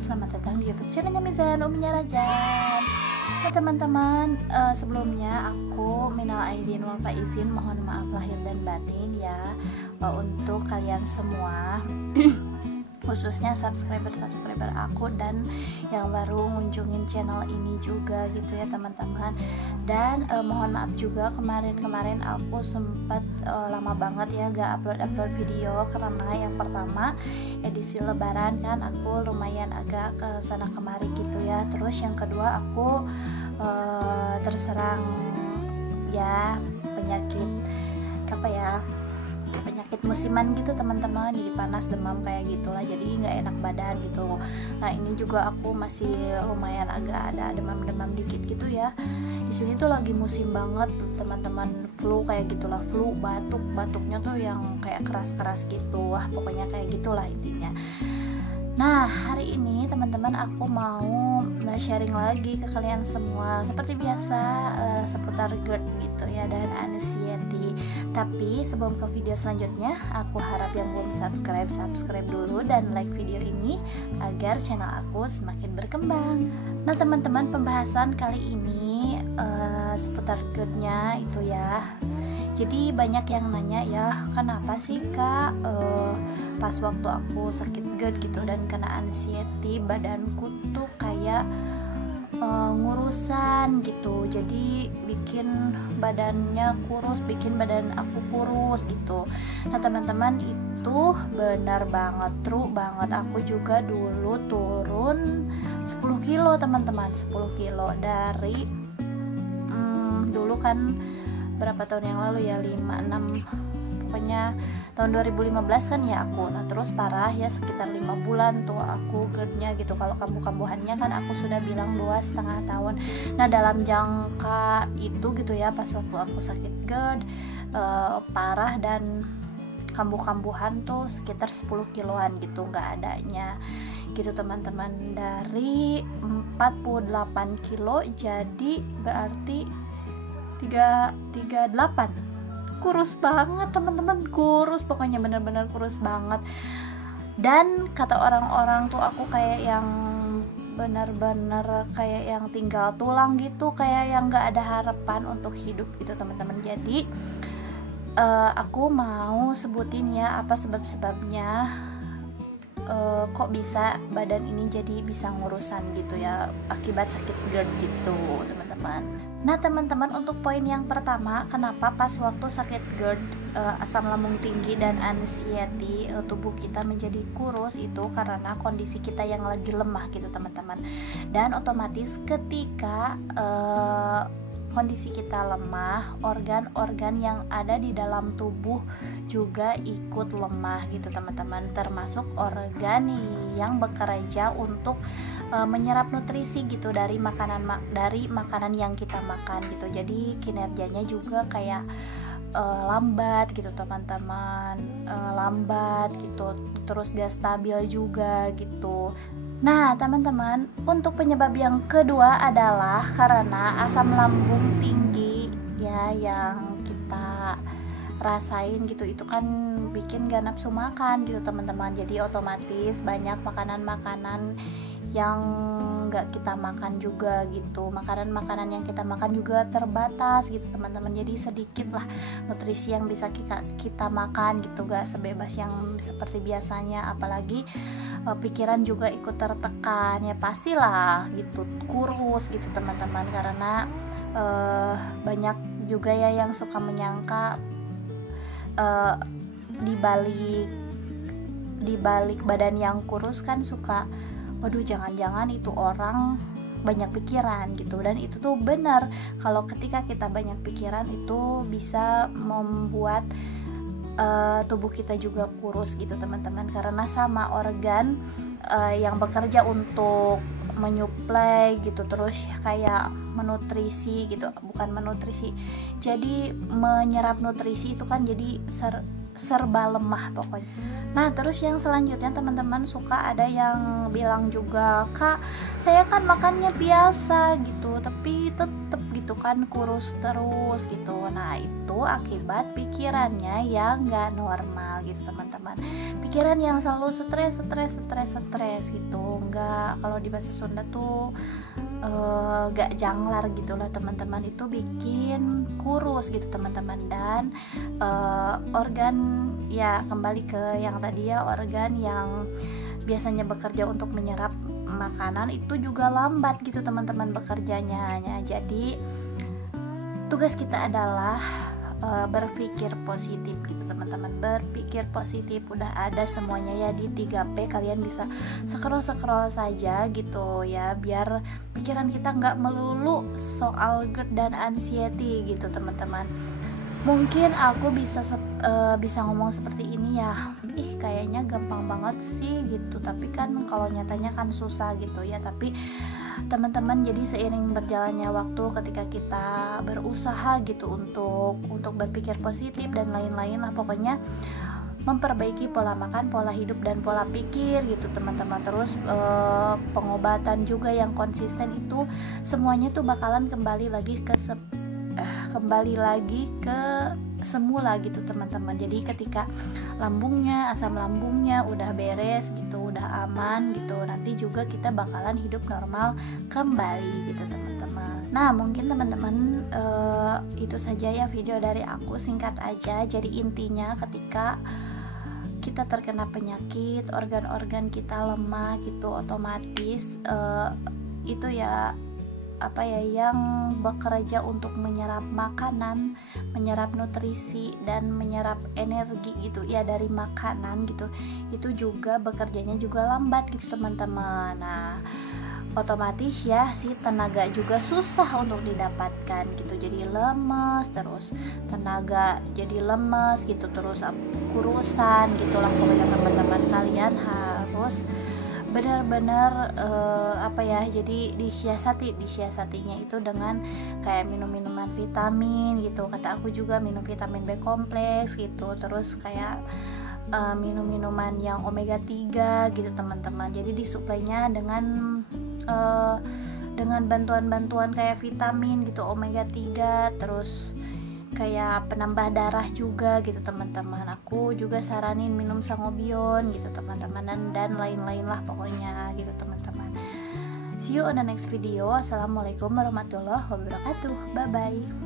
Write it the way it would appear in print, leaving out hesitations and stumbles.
selamat datang di YouTube channelnya Mizan, Uminya Rajan. Nah teman-teman, sebelumnya aku minal aidin wal faizin, mohon maaf lahir dan batin ya untuk kalian semua khususnya subscriber aku dan yang baru ngunjungin channel ini juga gitu ya teman-teman. Dan mohon maaf juga kemarin aku sempat lama banget ya gak upload video karena yang pertama edisi lebaran kan aku lumayan agak ke sana kemari gitu ya. Terus yang kedua aku terserang ya penyakit musiman gitu teman-teman, jadi panas demam kayak gitulah, jadi nggak enak badan gitu. Nah ini juga aku masih lumayan agak ada demam dikit gitu ya. Di sini tuh lagi musim banget teman-teman, flu kayak gitulah, flu batuknya tuh yang kayak keras gitu, wah pokoknya kayak gitulah intinya. Nah hari ini teman-teman aku mau sharing lagi ke kalian semua seperti biasa seputar GERD gitu ya dan anxiety. Tapi sebelum ke video selanjutnya, aku harap yang belum subscribe dulu dan like video ini agar channel aku semakin berkembang. Nah teman-teman, pembahasan kali ini seputar GERD-nya itu ya. Jadi banyak yang nanya ya, kenapa sih kak pas waktu aku sakit GERD gitu dan kena anxiety badanku tuh kayak ngurusan gitu, jadi bikin badannya kurus, bikin badan aku kurus gitu. Nah teman-teman, itu benar banget, true banget. Aku juga dulu turun 10 kilo teman-teman, 10 kilo dari dulu kan berapa tahun yang lalu ya, 5-6 pokoknya tahun 2015 kan ya aku. Nah terus parah ya sekitar 5 bulan tuh aku GERD-nya gitu. Kalau kambuh-kambuhannya kan aku sudah bilang 2,5 tahun. Nah dalam jangka itu gitu ya, pas waktu aku sakit GERD parah dan kambuh-kambuhan tuh sekitar 10 kiloan gitu, nggak adanya gitu teman-teman. Dari 48 kilo jadi berarti 38. Kurus banget teman-teman, kurus pokoknya, bener-bener kurus banget. Dan kata orang-orang tuh aku kayak yang bener-bener kayak yang tinggal tulang gitu, kayak yang gak ada harapan untuk hidup gitu teman-teman. Jadi aku mau sebutin ya apa sebab-sebabnya kok bisa badan ini jadi bisa ngurusan gitu ya akibat sakit GERD gitu teman-teman. Nah teman-teman, untuk poin yang pertama, kenapa pas waktu sakit GERD asam lambung tinggi dan anxiety tubuh kita menjadi kurus, itu karena kondisi kita yang lagi lemah gitu teman-teman. Dan otomatis ketika kondisi kita lemah, organ-organ yang ada di dalam tubuh juga ikut lemah gitu teman-teman, termasuk organ yang bekerja untuk menyerap nutrisi gitu dari makanan yang kita makan gitu. Jadi kinerjanya juga kayak lambat gitu teman-teman, lambat gitu, terus gak stabil juga gitu. Nah teman-teman, untuk penyebab yang kedua adalah karena asam lambung tinggi ya yang kita rasain gitu, itu kan bikin gak nafsu makan gitu teman-teman. Jadi otomatis banyak makanan-makanan yang gak kita makan juga gitu, makanan-makanan yang kita makan juga terbatas gitu teman-teman. Jadi sedikit lah nutrisi yang bisa kita makan gitu, gak sebebas yang seperti biasanya. Apalagi pikiran juga ikut tertekan ya, pastilah gitu kurus gitu teman-teman. Karena banyak juga ya yang suka menyangka di balik badan yang kurus kan suka, waduh jangan-jangan itu orang banyak pikiran gitu. Dan itu tuh benar, kalau ketika kita banyak pikiran itu bisa membuat tubuh kita juga kurus gitu teman-teman. Karena sama organ yang bekerja untuk menyuplai gitu, terus kayak menutrisi gitu, bukan menutrisi, jadi menyerap nutrisi itu kan jadi serba lemah pokoknya. Nah terus yang selanjutnya teman-teman, suka ada yang bilang juga, kak saya kan makannya biasa gitu tapi tetep gitu itu kan kurus terus gitu. Nah itu akibat pikirannya yang gak normal gitu teman-teman, pikiran yang selalu stres gitu. Nggak, kalau di bahasa Sunda tuh gak janglar gitulah teman-teman, itu bikin kurus gitu teman-teman. Dan organ, ya kembali ke yang tadi ya, organ yang biasanya bekerja untuk menyerap makanan itu juga lambat gitu teman-teman bekerjanya. Jadi tugas kita adalah berpikir positif gitu teman-teman, berpikir positif. Udah ada semuanya ya di 3P, kalian bisa scroll saja gitu ya, biar pikiran kita nggak melulu soal GERD dan anxiety gitu teman-teman. Mungkin aku bisa ngomong seperti ini ya, kayaknya gampang banget sih gitu, tapi kan kalau nyatanya kan susah gitu ya. Tapi teman-teman, jadi seiring berjalannya waktu, ketika kita berusaha gitu untuk berpikir positif dan lain-lain lah, pokoknya memperbaiki pola makan, pola hidup, dan pola pikir gitu teman-teman. Terus pengobatan juga yang konsisten, itu semuanya tuh bakalan kembali lagi ke semula gitu teman-teman. Jadi ketika asam lambungnya udah beres gitu, udah aman gitu, nanti juga kita bakalan hidup normal kembali gitu teman-teman. Nah mungkin teman-teman itu saja ya video dari aku, singkat aja. Jadi intinya ketika kita terkena penyakit, organ-organ kita lemah gitu, otomatis itu ya yang bekerja untuk menyerap makanan, menyerap nutrisi, dan menyerap energi gitu ya dari makanan gitu, itu juga bekerjanya juga lambat gitu teman-teman. Nah otomatis ya si tenaga juga susah untuk didapatkan gitu, jadi lemes, terus tenaga jadi lemes gitu, terus kurusan gitulah pokoknya teman-teman. Kalian harus benar-benar jadi disiasatinya itu dengan kayak minum-minuman vitamin gitu. Kata aku juga minum vitamin B kompleks gitu, terus kayak minum-minuman yang omega 3 gitu teman-teman. Jadi disuplainya dengan bantuan-bantuan kayak vitamin gitu, omega 3, terus kayak penambah darah juga gitu teman-teman. Aku juga saranin minum sangobion gitu teman-teman, dan lain-lain lah pokoknya gitu teman-teman. See you on the next video. Assalamualaikum warahmatullahi wabarakatuh. Bye bye.